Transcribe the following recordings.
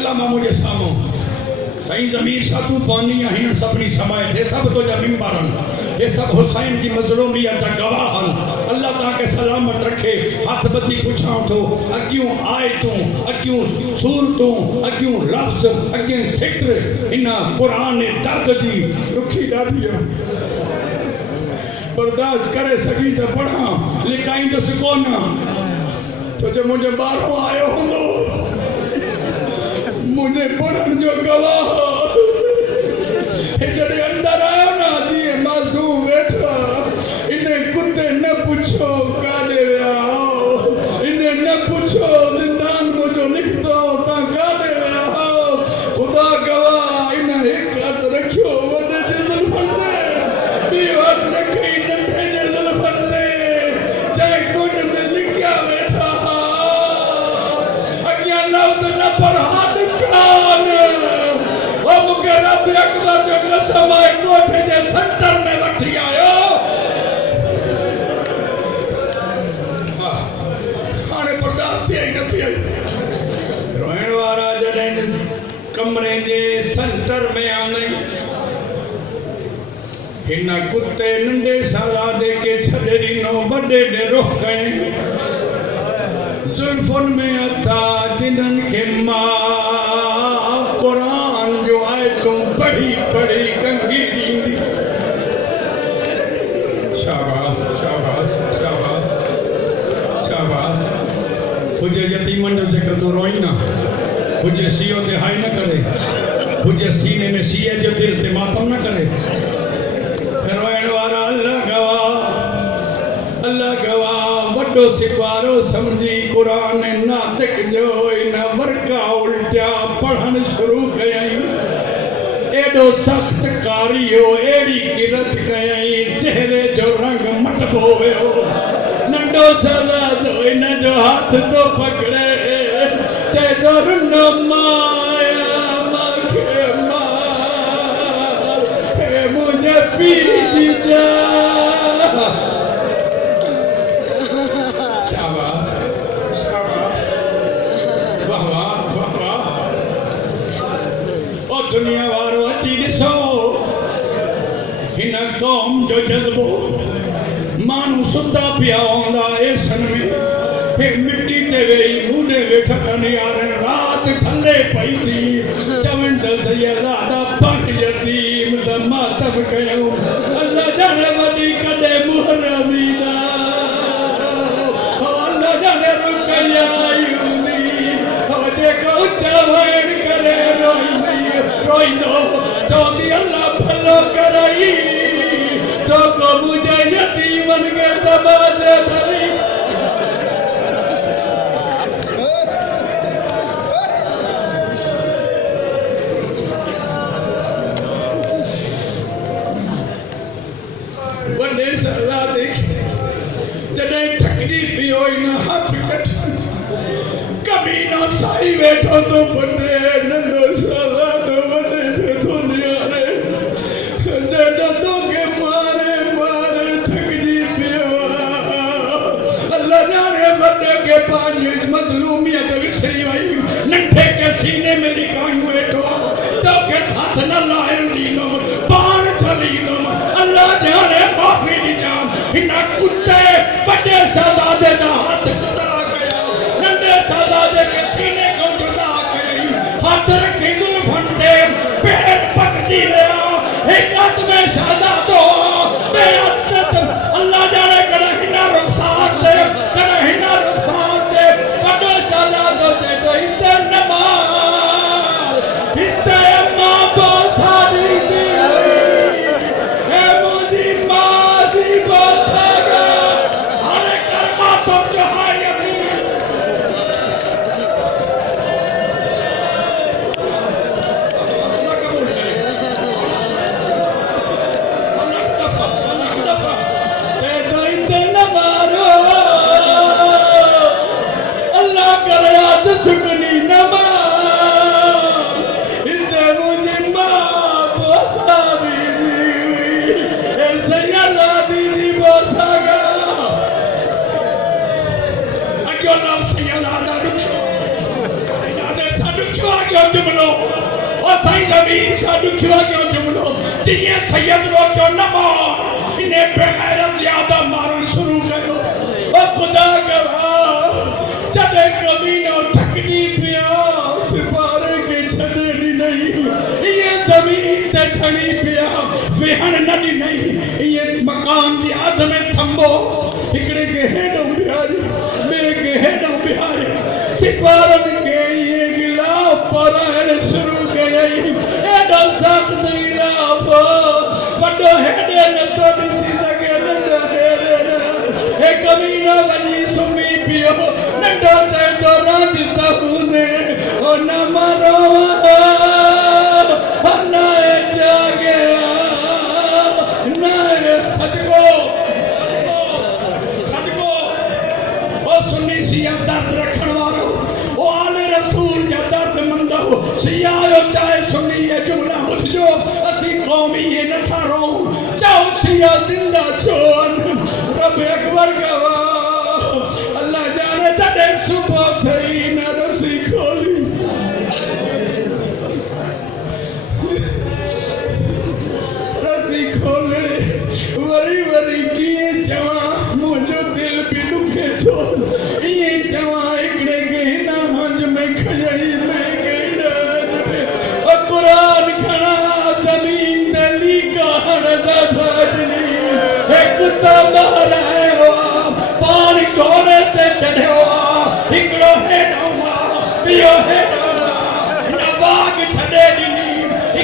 अल्लामा मुझे सामो सही ज़मीर सा तू पानी हिन सभनी समाए हे सब तो जा मिंबरन हे सब हुसैन की मज़लूमियत जा गवाहन अल्लाह ताके सलामत रखे हाथ बदी पुछां तो अगियों आयतूं अगियों सूरतूं अगियों लफ्ज़ अगियों ज़िक्र इन कुरान दर्द दी दुखी ॾाढी बर्दाश्त करे सकी त पढ़ा लिखाईंदुस कोन तो जो मुझे बारो आयो हूंदो मुझे पढ़न जो गवाह जॾहिं अंदर आयो ना जीअं मासूम वेठा इन कुत्ते न पुछो काॾे विया हो इन न पुछो ज़िंदान मुंहिंजो निकितो तव्हां काॾे विया हो ख़ुदा गवाह इन हिकु हथु रखियो वॾे जे ज़ुल्फ़नि ते ॿियो हथु रखी नंढे जे ज़ुल्फ़नि ते जंहिं कुंड में लिकिया वेठा अॻियां लफ़्ज़ न पढ़ा रब अकबर जो कसम आहे कोठे जे सेंटर में वठी आयो हाणे बर्दाश्त थी नथी आई रोइण वारा जॾहिं कमरे जे सेंटर में आंदई हिन कुत्ते नंढे सालादे के छॾे ॾिनो वॾे ॾे रुख कयईं ज़ुल्फ़ुनि में अथा जिन्हनि खे मां कुरान जो आयतूं पढ़ी पढ़ी कंगी ॾींदी शाबाश शाबाश शाबाश शाबाश हुजे यतीमनि जो ज़िक्र तो रोई न हुजे सीओ ते हाई न करे हुजे सीने में सीए जो दिल ते मातम न करे रोइण वारा अल्लाह गवाह वॾो सिपारो समझी कुरान नातिक जो इन वर्का उल्टिया पढ़ण शुरू कयई एडो सख्त कारियो एड़ी किरत कयई चेहरे जो रंग मटबो वियो नंढो सलादो इन जो हाथ तो पकड़े चए तो रुनो माया माखे मार हे मुझे पीर जी जा दुनिया वारो अची ॾिसो हिन क़ौम जो जज़्बो माण्हू सुता पिया हूंदा एसन में हे मिट्टी ते वेही मूॾे वेठा यारनि राति थले पई थी चवनि त सैयदा पट यतीम त मातब कयूं अल्लाह ॼाणे वॾी कॾहिं मुहर वींदा अल्लाह ॼाणे रुकया हूंदी जेको चवण करे रोईंदो चवंदी अल्लाह भलो करई तो को मुझे यतीमन के दबा दे धरी वॾे सरला देख जॾहिं थकजी पियो इन हथ कट कभी ना साई बैठो तो बने नंढो सरला तो बने तो नियारे तो के मारे मारे थकजी पियो अल्लाह जाने वॾे के पांच मज़लूमियत विसरी वई नंढे के सीने में लिकायूं वेठो तो के हथ न लाहिण ॾींदुमि पाण छॾींदुमि अल्लाह जाने माफ़ी ॾिजां हिन कुत्ते वॾे शहज़ादे जा हथ शहज़ादे के सीने को जुदा कई हाथ रखी ज़ुल्फ़नि ते पेर पकड़ी लिया एक हाथ में शहज़ादो बेअदत अल्लाह जाने कॾहिं हिन रुख़सात ते कॾहिं हिन रुख़सात ते वॾो शहज़ादो ते तो हिते नमाज़ हिते मां बोसा ॾींदी हे मुंहिंजी मां जी बोसा हाणे कर मां तो जहाई सुकनी नमाज इते मुझे मां बोसा दीदी ऐसे यादा दीदी बोसा गा अक्यों नाम सैयदा दुखो यादे सा दुख दुखियो क्यों जुमलो और साईं ज़मीन सा दुखियो क्यों जुमलो जिए सैयद रो क्यों न मार इन्हें बेगैरत ज्यादा मारन शुरू कयो ओ खुदा गवाह जदे कमीना थकनी पिया सिपारे के छड़नी नहीं ये जमीन ते छड़ी पिया वेहन नदी नहीं ये मकान की आध में थंबो इकड़े के हेडो बिहारी बे के हेडो बिहारी सिपारन के ये गिला पराण शुरू कई एडो सख्त गिला वडो हेडे न तो दिसी सके न हेडे ए कमीना वनी सुमी पियो नंडो से तो रात तहूने ओ न मारो ना जागे ना सदको सदको ओ सुन्नी सिया दर्द रखण वालो ओ आले रसूल जा दर्द मंदो सियायो चाहे सुन्नी ये जुमला मुझो असी कौमी ये न थारो चाहो सिया जिंदा छोन रब अकबर गवाह अल्लाह जाने तड़े सुबह थई न रसी खोली रसी खोले वरी वरी किए जवा मुझो दिल भी दुखे थो ये जवा इकड़े के ना मंज में खजई में गईना ओ कुरान खड़ा जमीन ते लीका हड़दा भाजनी एक कुत्ता मारा हो पानी घोड़े ते चढ़ो इकड़ो है नौमा पियो है नौमा न बाग छड़े दिनी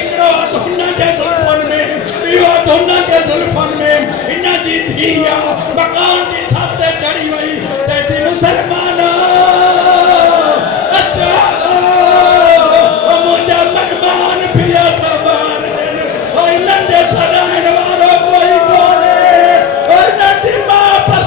इकड़ो धुना के जुल्फन में पियो धुना के जुल्फन में इन्ना जी धिया मकान की छत ते चढ़ी हुई तेरी मुसलमान अच्छा ओ मुझे मेहमान पिया तबान ओ इन्ना दे सदान वालो कोई कोने ओ इन्ना दी मां पर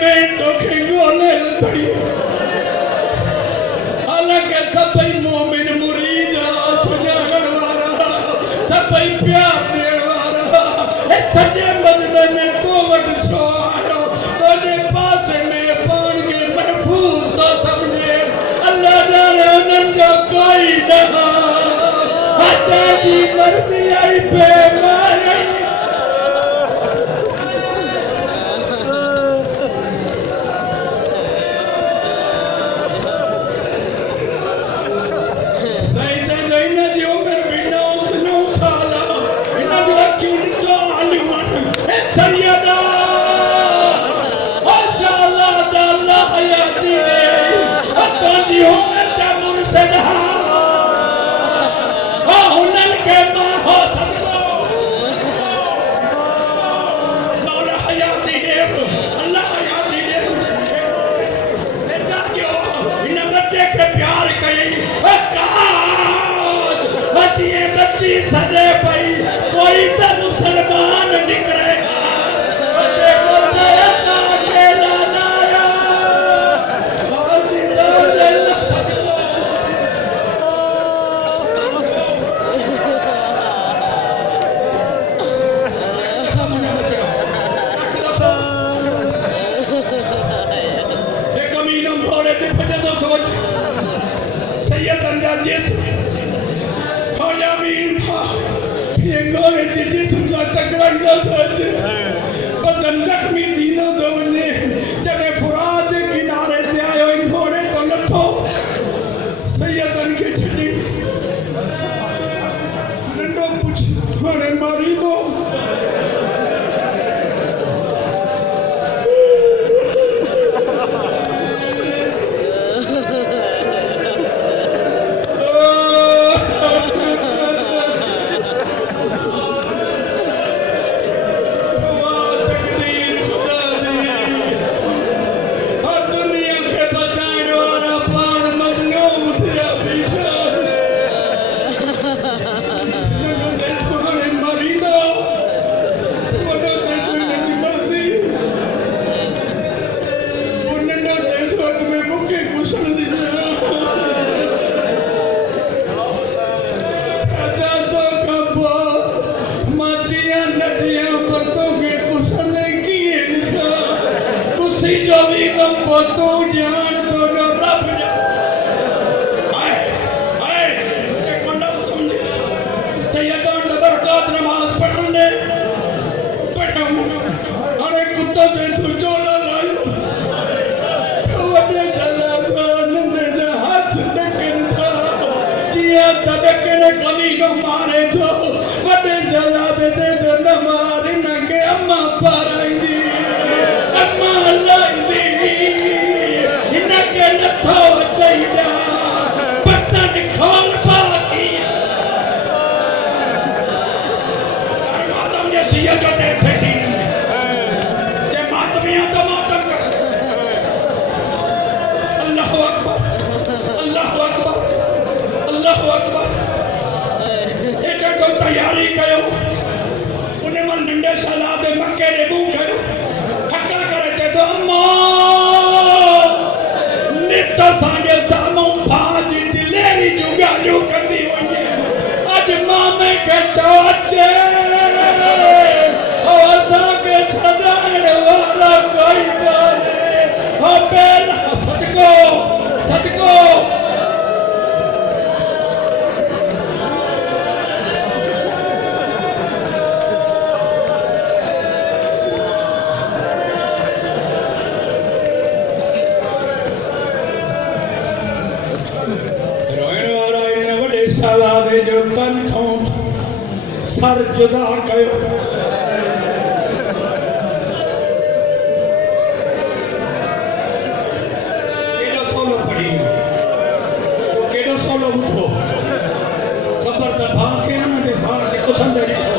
में तो खिंगोले लई हालांकि सबई मोमिन मुरीद सुजागण वारा सबई प्यार देण वारा ए सजे मजमे में तो वट छो आयो तोने पासे में पान के महफूज तो समझे अल्लाह जाने उन्हन जो कोई ना हजा जी मर्जी आई पे मारे SyeD Shahadat Allah hayati hatta di umar da murshada hunan ke ma ho sabko Allah hayati ne Allah hayati ne जागियो इन बच्चे के प्यार कई काश बच्ची बच्ची सजे पई कोई तो मुसलमान निकले बदन जख्मी दीनो दो वने जने फुरात के किनारे ते आयो इन घोड़े तो लथो सैयदन के छड़ी नंडो कुछ थोड़े मारी दो तू जान तो जो रब आए आए एक बंदा समझे सैयद बरकत नमाज पढ़ने पढ़ा अरे कुत्ता पे तू चोला लायो वडे दला नंदे हाथ डकन था जिया तड़कन कमी को मारे तो वडे दला दे न मारे न के अम्मा पाराई अम्मा लांदी इनके नथो चाहिदा बटन खोल पाकी मातम ये सिया जो देखते सी ये मातमियां तो मातम कर अल्लाह अकबर अल्लाह अकबर अल्लाह अकबर एक तो तैयारी कयो उन्हें मन नंडे सलाद मक्के ने मुंह कयो हक्का करे ते तो अम्मा नित सांगे सामू भाजी दिलेरी जुगा जो कंदी होई आज मामे के चाचे और साके छदाण वाला कोई काले हो बेल सदको सदको सलादे जो तन खां सर जुदा कयो केडो सोलो पड़ी वो केडो सोलो उठो खबर त भा के न दे भा के कुसंद ॾिठो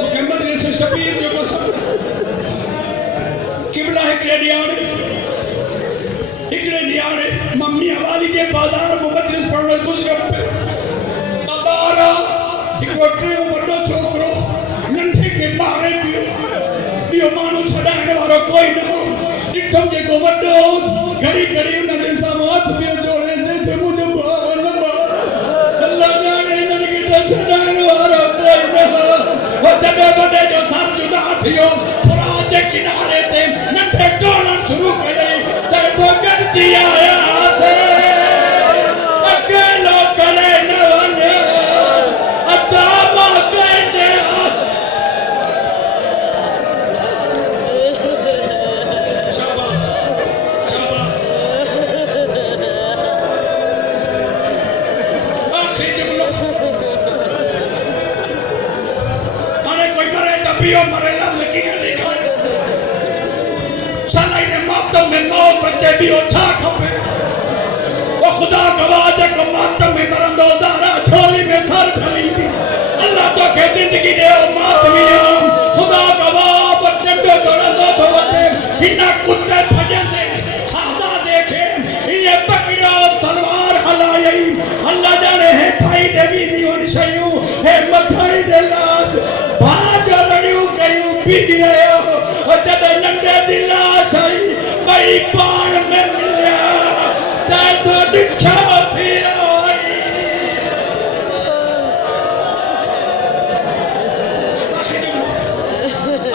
मूंखे मजलिस शबीर जो कसम किबला हिकड़े न्याणे मम्मी हवाली के बाजार में मजलिस पढ़ने गुजरियो पे बाबारा हिकड़ो टियों वड्डो छोकरो नंढे के मारे पियो माण्हू छॾाइण वारो कोई न हो ॾिठो जेको वड्डो घड़ी घड़ी उन जे साम्हूं हथ पियो जोड़े ते मुंहिंजो भाउ न अल्लाह ॼाणे हिननि खे त छॾाइण वारो कोई न हो जॾहिं वॾे जो सर जुदा थियो जे किनारे ते नंढे टोलण शुरू कयई चए तो गॾिजी आया से अकेलो करे न वञे अदा मां कंहिंजे शाबाश शाबाश आखिरी जुमलो हाणे कोई मरे त पियो मरे लफ़्ज़ कीअं लिखा मातम में मौत बच्चे भी ओछा खपे वो खुदा गवाह जेको मातम में मरंदो ज़ारा छोली में सर खली थी अल्लाह तो के जिंदगी दे ओ मातमिया खुदा गवाह बच्चे पे दौड़ंदो तो वते हिना कुत्ते भजंदे सादा देखे ये पकड़ो तलवार हलाई अल्लाह जाने है थाई देवी दी वन शयू है मथाई दे लाश भाज लड़ियो कयू बीज रयो और जब नंडे दी लाश आई भाई पान में मिलिया ते तो दिखा थी आई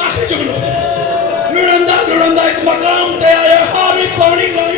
आखिरी जुमलो लुड़ंदा एक मकाम ते आया हारी पानी ला